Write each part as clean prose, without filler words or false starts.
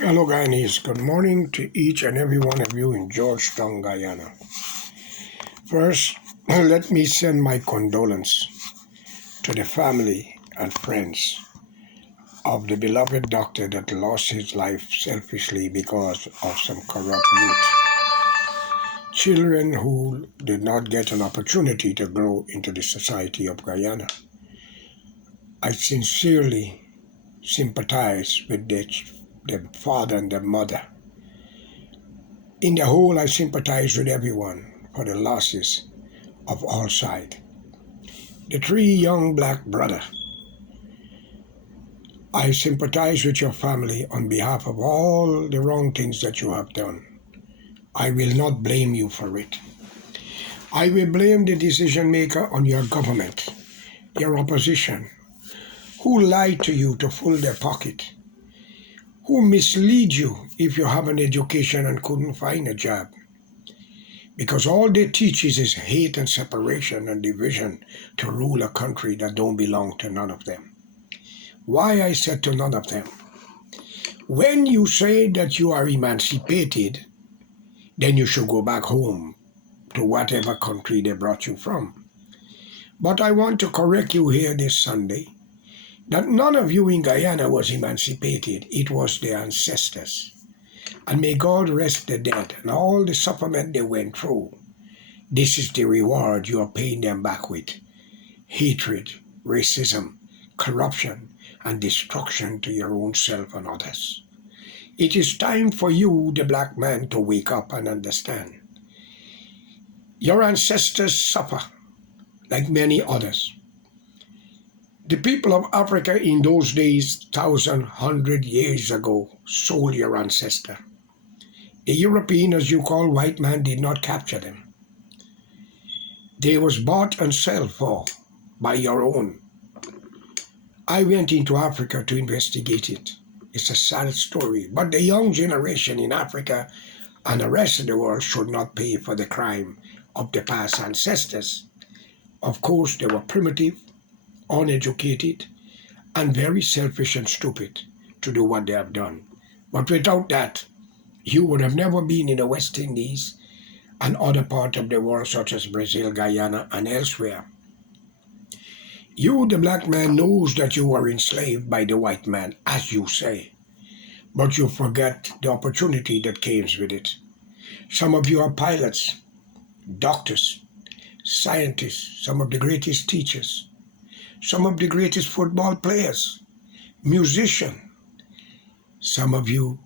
Fellow Guyanese, good morning to each and every one of you in Georgetown, Guyana. First, let me send my condolence to the family and friends of the beloved doctor that lost his life selfishly because of some corrupt youth. Children who did not get an opportunity to grow into the society of Guyana. I sincerely sympathize with the father and the mother. In the whole, I sympathize with everyone for the losses of all sides. The three young black brothers, I sympathize with your family on behalf of all the wrong things that you have done. I will not blame you for it. I will blame the decision maker on your government, your opposition, who lied to you to fill their pocket, who mislead you if you have an education and couldn't find a job. Because all they teach is hate and separation and division to rule a country that don't belong to none of them. Why I said to none of them? When you say that you are emancipated, then you should go back home to whatever country they brought you from. But I want to correct you here this Sunday that none of you in Guyana was emancipated. It was their ancestors. And may God rest the dead and all the suffering they went through. This is the reward you are paying them back with. Hatred, racism, corruption, and destruction to your own self and others. It is time for you, the black man, to wake up and understand. Your ancestors suffer like many others. The people of Africa in those days, 1,100 years ago, sold your ancestor. The European, as you call white man, did not capture them. They was bought and sold for by your own. I went into Africa to investigate it. It's a sad story, but the young generation in Africa and the rest of the world should not pay for the crime of the past ancestors. Of course, they were primitive, uneducated, and very selfish and stupid to do what they have done. But without that, you would have never been in the West Indies and other parts of the world such as Brazil, Guyana, and elsewhere. You, the black man, knows that you were enslaved by the white man, as you say, but you forget the opportunity that came with it. Some of you are pilots, doctors, scientists, some of the greatest teachers, some of the greatest football players, musicians. Some of you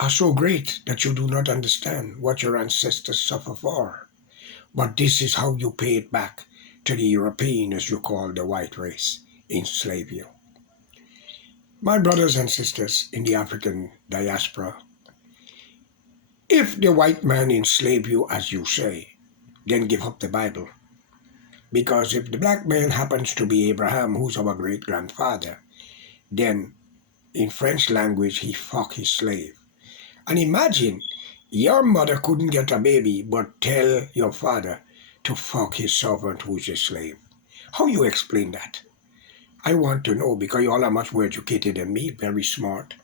are so great that you do not understand what your ancestors suffer for. But this is how you pay it back to the European, as you call the white race, enslave you. My brothers and sisters in the African diaspora, if the white man enslave you as you say, then give up the Bible. Because if the black man happens to be Abraham, who's our great-grandfather, then in French language, he fuck his slave. And imagine, your mother couldn't get a baby, but tell your father to fuck his servant who's a slave. How you explain that? I want to know, because you all are much more educated than me, very smart.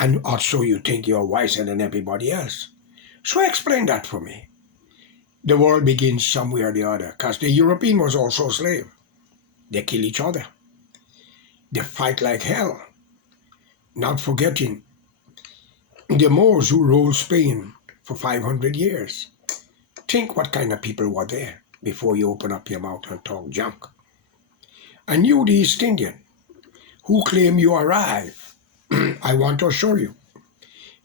And also you think you're wiser than everybody else. So explain that for me. The world begins somewhere or the other, because the European was also a slave. They kill each other. They fight like hell. Not forgetting the Moors who ruled Spain for 500 years. Think what kind of people were there before you open up your mouth and talk junk. And you, the East Indian, who claim you arrived, I want to assure you,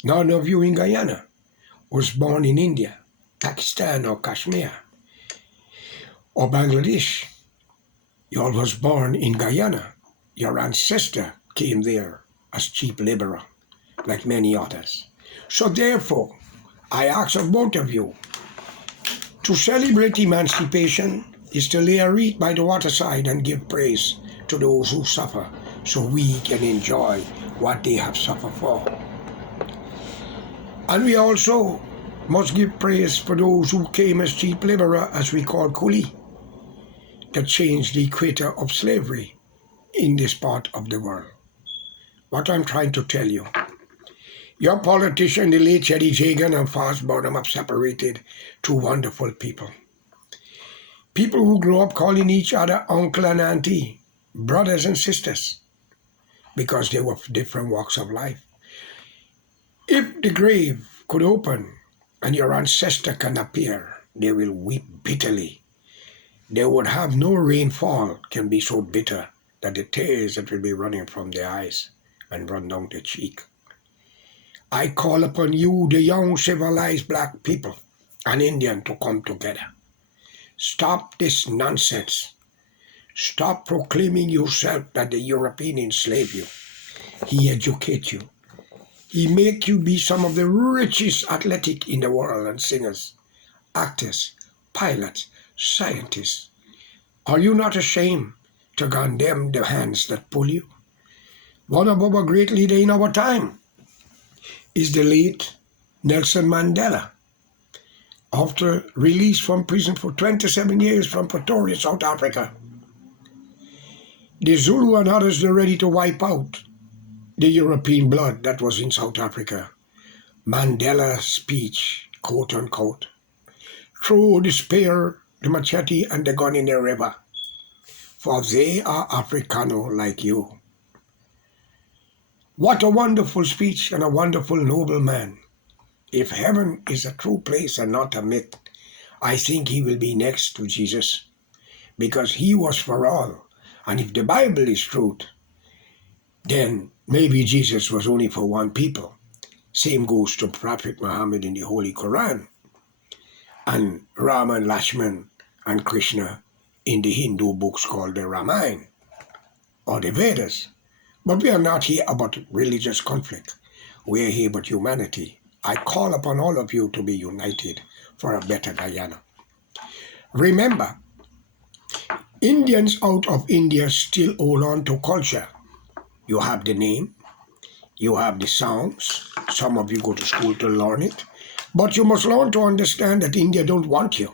none of you in Guyana was born in India, Pakistan or Kashmir or Bangladesh. You all was born in Guyana. Your ancestor came there as cheap laborer, like many others. So therefore, I ask of both of you, to celebrate emancipation is to lay a wreath by the waterside and give praise to those who suffer so we can enjoy what they have suffered for. And we also must give praise for those who came as cheap laborer, as we call coolie, that changed the equator of slavery in this part of the world. What I'm trying to tell you, Your politician, the late Cheddy Jagan and Faz Burnham, have separated two wonderful people. People who grew up calling each other uncle and auntie, brothers and sisters, because they were different walks of life. If the grave could open and your ancestor can appear, they will weep bitterly. They would have no rainfall can be so bitter that the tears that will be running from their eyes and run down the cheek. I call upon you, the young civilized black people and Indian, to come together. Stop this nonsense. Stop proclaiming yourself that the European enslaved you. He educate you. He make you be some of the richest athletic in the world, and singers, actors, pilots, scientists. Are you not ashamed to condemn the hands that pull you? One of our great leaders in our time is the late Nelson Mandela. After release from prison for 27 years from Pretoria, South Africa, the Zulu and others were ready to wipe out the European blood that was in South Africa. Mandela's speech, quote unquote, throw the spear, the machete, and the gun in the river, for they are Africano like you. What a wonderful speech and a wonderful noble man. If heaven is a true place and not a myth, I think he will be next to Jesus, because he was for all. And if the Bible is truth, then maybe Jesus was only for one people. Same goes to Prophet Muhammad in the Holy Quran, and Rama and Lakshman and Krishna in the Hindu books called the Ramayana or the Vedas. But we are not here about religious conflict. We are here about humanity. I call upon all of you to be united for a better Guyana. Remember, Indians out of India still hold on to culture. You have the name, you have the sounds, some of you go to school to learn it, but you must learn to understand that India don't want you.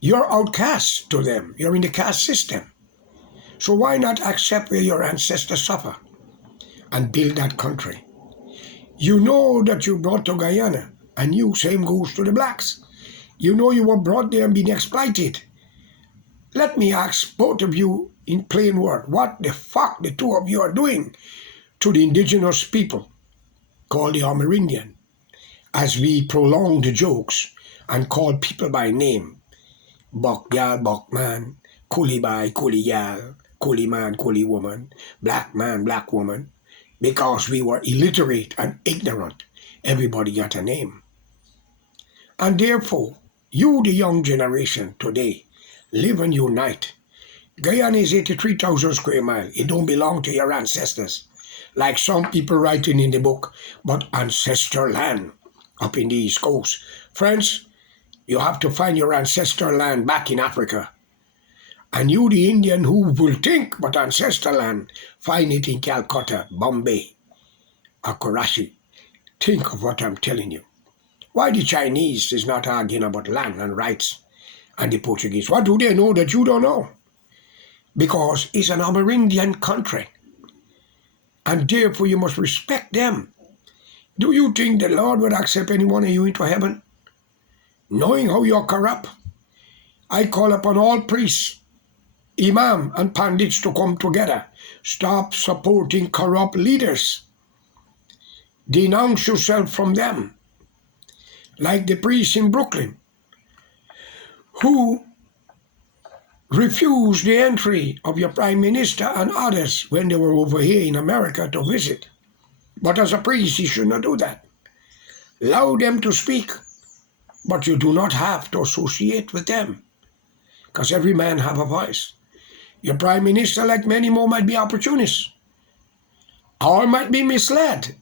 You're outcast to them, you're in the caste system. So why not accept where your ancestors suffer and build that country? You know that you brought to Guyana, and you, same goes to the blacks. You know you were brought there and been exploited. Let me ask both of you in plain word, what the fuck the two of you are doing to the indigenous people called the Amerindian, as we prolong the jokes and call people by name, Bokyal, Bokman, Kulibai, Kuliyal, Kuliman, Kuliwoman, black man, black woman, because we were illiterate and ignorant. Everybody got a name. And therefore, you, the young generation today, live and unite. Guyana is 83,000 square miles. It don't belong to your ancestors, like some people writing in the book, but ancestor land up in the East Coast. Friends, you have to find your ancestor land back in Africa. And you, the Indian who will think but ancestor land, find it in Calcutta, Bombay, or Karachi. Think of what I'm telling you. Why the Chinese is not arguing about land and rights, and the Portuguese? What do they know that you don't know? Because it's an Amerindian country, and therefore you must respect them. Do you think the Lord would accept any one of you into heaven, knowing how you're corrupt? I call upon all priests, imam, and pandits to come together. Stop supporting corrupt leaders. Denounce yourself from them, like the priests in Brooklyn, who refused the entry of your prime minister and others when they were over here in America to visit. But as a priest, you should not do that. Allow them to speak, but you do not have to associate with them, because every man have a voice. Your prime minister, like many more, might be opportunists or might be misled.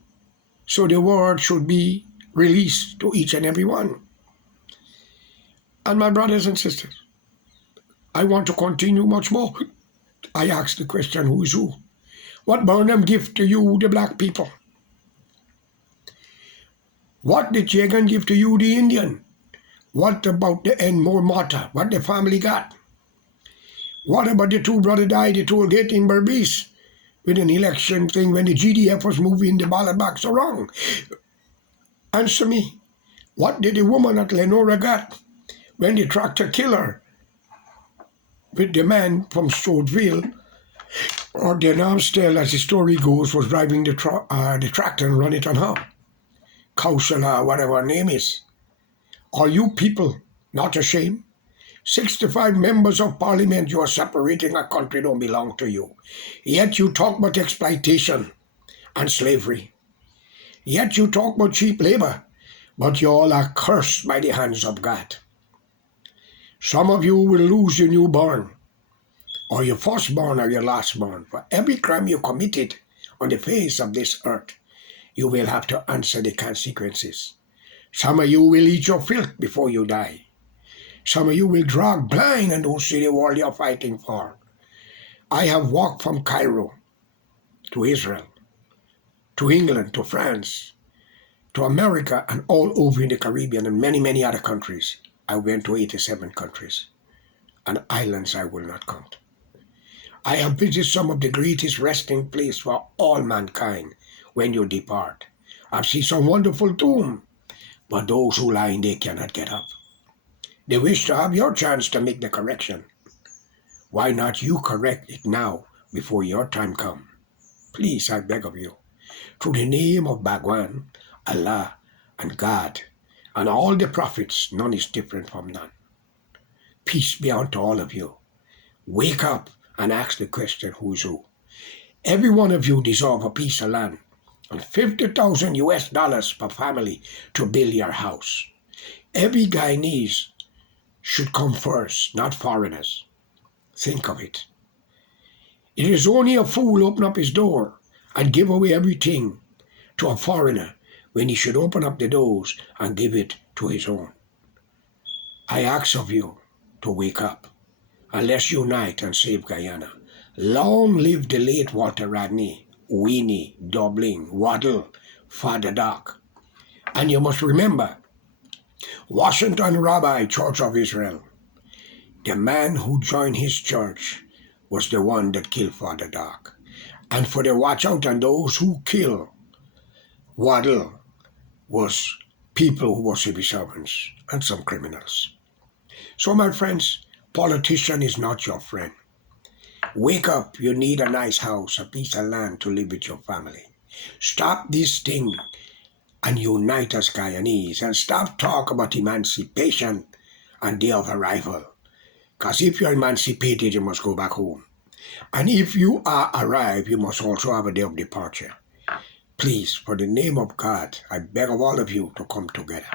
So the word should be released to each and every one. And my brothers and sisters, I want to continue much more. I ask the question, who is who? What Burnham give to you, the black people? What did Jagan give to you, the Indian? What about the Enmore Mata? What the family got? What about the two brothers died at toll gate in Berbice? with an election thing when the GDF was moving the ballot box around? Answer me. What did the woman at Lenora get when the tractor killed her with the man from Stouffville, or the Amstel, as the story goes, was driving the tractor and run it on her? Kausala, whatever her name is. Are you people not ashamed? 65 members of parliament, you are separating a country don't belong to you. Yet you talk about exploitation and slavery. Yet you talk about cheap labor, but you all are cursed by the hands of God. Some of you will lose your newborn, or your firstborn or your lastborn. For every crime you committed on the face of this earth, you will have to answer the consequences. Some of you will eat your filth before you die. Some of you will drag blind and don't see the world you're fighting for. I have walked from Cairo to Israel, to England, to France, to America, and all over in the Caribbean and many, many other countries. I went to 87 countries, and islands I will not count. I have visited some of the greatest resting place for all mankind when you depart. I've seen some wonderful tombs, but those who lie in there cannot get up. They wish to have your chance to make the correction. Why not you correct it now before your time come? Please, I beg of you, through the name of Bhagwan, Allah, and God, and all the prophets, none is different from none. Peace be unto all of you. Wake up and ask the question, who's who? Every one of you deserve a piece of land and $50,000 US per family to build your house. Every Guyanese should come first, not foreigners. Think of it. It is only a fool open up his door and give away everything to a foreigner when he should open up the doors and give it to his own. I ask of you to wake up and let's unite and save Guyana. Long live the late Walter Rodney, Winnie, Dublin, Waddell, Father Doc. And you must remember, Washington Rabbi, Church of Israel, the man who joined his church was the one that killed Father Doc. And for the watch out on those who kill Waddell was people who were civil servants and some criminals. So my friends, politician is not your friend. Wake up, you need a nice house, a piece of land to live with your family. Stop this thing and unite as Guyanese and stop talk about emancipation and day of arrival. Because if you're emancipated, you must go back home. And if you are arrived, you must also have a day of departure. Please, for the name of God, I beg of all of you to come together.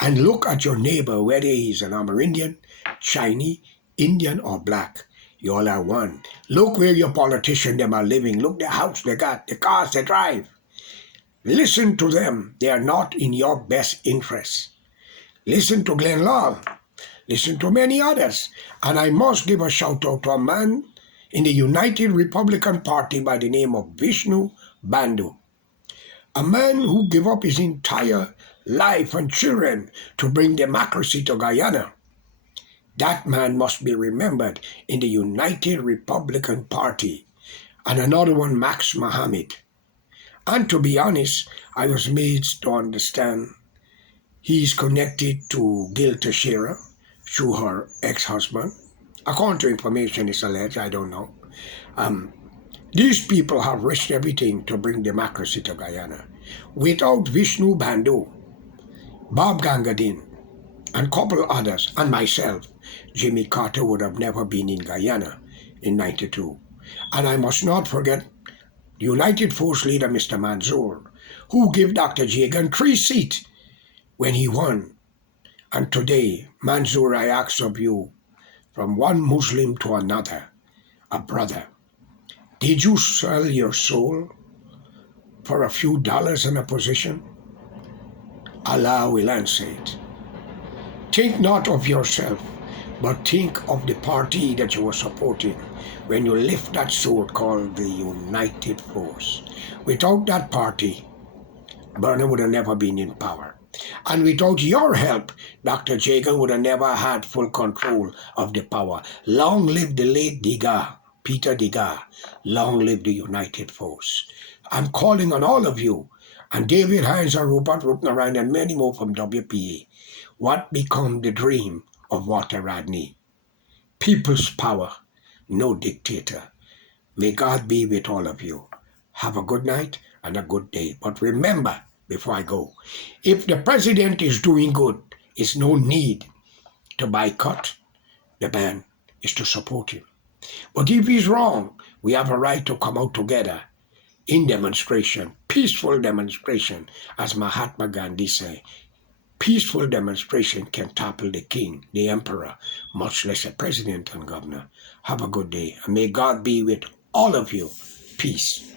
And look at your neighbor, whether he's an Amerindian, Chinese, Indian, or black. You all are one. Look where your politicians them are living. Look the house they got, the cars they drive. Listen to them. They are not in your best interest. Listen to Glenn Law. Listen to many others. And I must give a shout out to a man in the United Republican Party by the name of Vishnu Bandhu. A man who gave up his entire life and children to bring democracy to Guyana. That man must be remembered in the United Republican Party. And another one, Max Mohammed. And to be honest, I was made to understand he's connected to Gil Teixeira through her ex-husband. According to information is alleged, I don't know. These people have risked everything to bring democracy to Guyana. Without Vishnu Bandhu, Bob Gangadin, and a couple others, and myself, Jimmy Carter would have never been in Guyana in '92. And I must not forget the United Force leader, Mr. Mansour, who gave Dr. Jagan 3 seats when he won. And today, Mansour, I ask of you, from one Muslim to another, a brother, did you sell your soul for a few dollars and a position? Allah will answer it. Think not of yourself, but think of the party that you were supporting when you lift that sword called the United Force. Without that party, Burner would have never been in power. And without your help, Dr. Jagan would have never had full control of the power. Long live the late Diga. Peter Degar, long live the United Force. I'm calling on all of you, and David Hines and Rupert Rupnaran and many more from WPA. What become the dream of Walter Rodney? People's power, no dictator. May God be with all of you. Have a good night and a good day. But remember, before I go, if the president is doing good, it's no need to boycott the man, is to support him. But if he's wrong, we have a right to come out together in demonstration, peaceful demonstration, as Mahatma Gandhi said. Peaceful demonstration can topple the king, the emperor, much less a president and governor. Have a good day, and may God be with all of you. Peace.